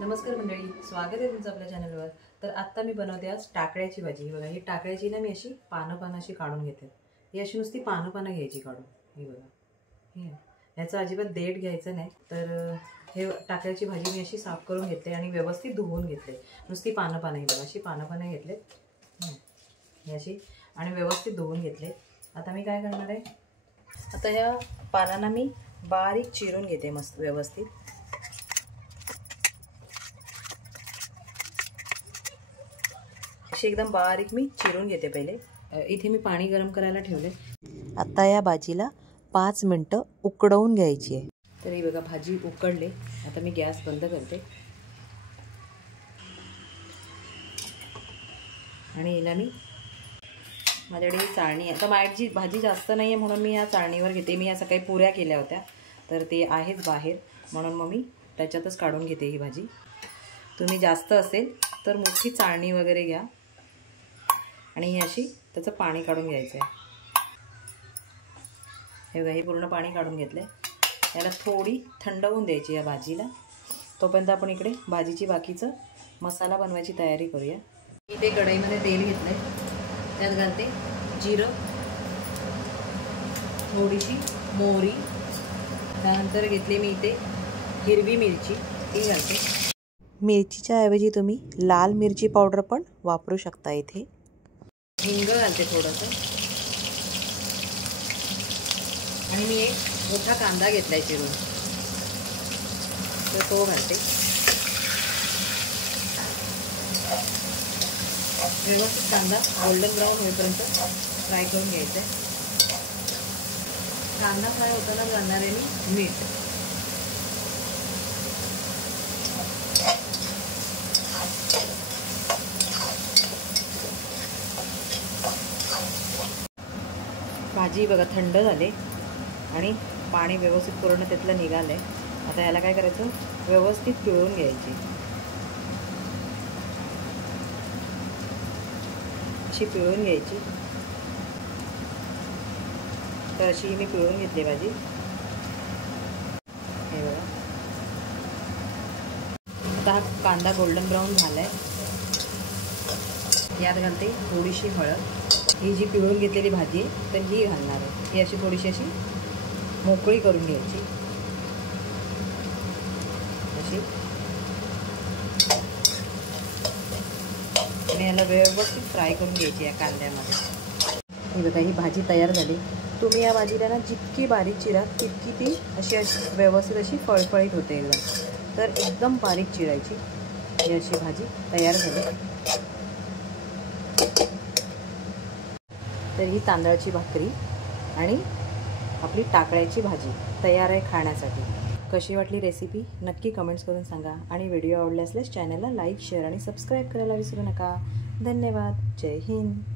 नमस्कार मंडळी, स्वागत आहे तुमचं आपल्या चॅनलवर। तर आता मी बनवते आज टाकळ्याची भाजी। बघा, ही टाकळ्याची ना मी अशी पानं अशी काढून घेते। ही अशी नुसती पानं घ्यायची काढून। ही बघा, हे याचा अजिबात देठ घ्यायचं नाही। तर हे टाकळ्याची भाजी मी अशी साफ करून घेतले आणि व्यवस्थित धुवून घेतले। नुसती पानं ही बघा, अशी पानं घेतले ही अशी आणि व्यवस्थित धुवून घेतले। आता मी काय करणार आहे, आता ह्या पानांना मी बारीक चिरून घेते मस्त व्यवस्थित। एकदम बारीक मी चिरून घेते। पहिले इथे मी पाणी गरम करायला ठेवले। आता या भाजीला 5 मिनिटं उकडवून घ्यायची आहे। तर ही बघा भाजी उकडले। आता मी गॅस बंद करते आणि हिला मी माझ्याकडे चाळणी आहे। आता माझी भाजी जास्त नाही आहे म्हणून मी या चाळणीवर घेते। मी या सकाळी पुऱ्या केल्या होत्या तर ते आहेच बाहेर, म्हणून मग मी त्याच्यातच काढून घेते ही भाजी। तुम्ही जास्त असेल तर मोठी चाळणी वगैरे घ्या आणि ही अशी त्याचं पाणी काढून घ्यायचं आहे। हे बघा, हे पूर्ण पाणी काढून घेतलं आहे। याला थोडी थंड होऊन द्यायची या भाजीला। तोपर्यंत आपण इकडे भाजीची बाकीचं मसाला बनवायची तयारी करूया। इथे कढईमध्ये तेल घेतलं आहे, त्यात घालते जिरं, थोडीशी मोहरी, त्यानंतर घेतली मी इथे हिरवी मिरची, ती घालते। मिरचीच्या ऐवजी तुम्ही लाल मिरची पावडर पण वापरू शकता। इथे हिंग घालते थोडंसं आणि मी एक मोठा कांदा घेतलाय चिरून, तर तो घालते। व्यवस्थित कांदा गोल्डन ब्राऊन होईपर्यंत फ्राय करून घ्यायचा आहे। कांदा फ्राय होताना घालणार आहे मी मीठ। भाजी बघा थंड झाले आणि पाणी व्यवस्थित पूर्ण त्यातलं निघालंय। आता याला काय करायचं, व्यवस्थित पिळून घ्यायची। अशी पिळून घ्यायची। तर अशी मी पिळून घेतली भाजी। हे बघा, आता हा कांदा गोल्डन ब्राऊन झालाय। यात घालते थोडीशी हळद। ही जी पिळून घेतलेली भाजी आहे तर ही घालणार आहे। ही अशी थोडीशी अशी मोकळी करून घ्यायची अशी, आणि याला व्यवस्थित फ्राय करून घ्यायची या कांद्यामध्ये। ही बघा, ही भाजी तयार झाली। तुम्ही या भाजीला ना जितकी बारीक चिरा तितकी ती अशी व्यवस्थित अशी फळफळीत होते एकदम। तर एकदम बारीक चिरायची। ही अशी भाजी तयार झाली। तर ही तांदळाची भाकरी आणि आपली टाकळ्याची भाजी तयार आहे खाण्यासाठी। कशी वाटली रेसिपी नक्की कमेंट्स करून सांगा आणि व्हिडिओ आवडला असल्यास चॅनलला लाईक, शेअर आणि सबस्क्राईब करायला विसरू नका। धन्यवाद। जय हिंद।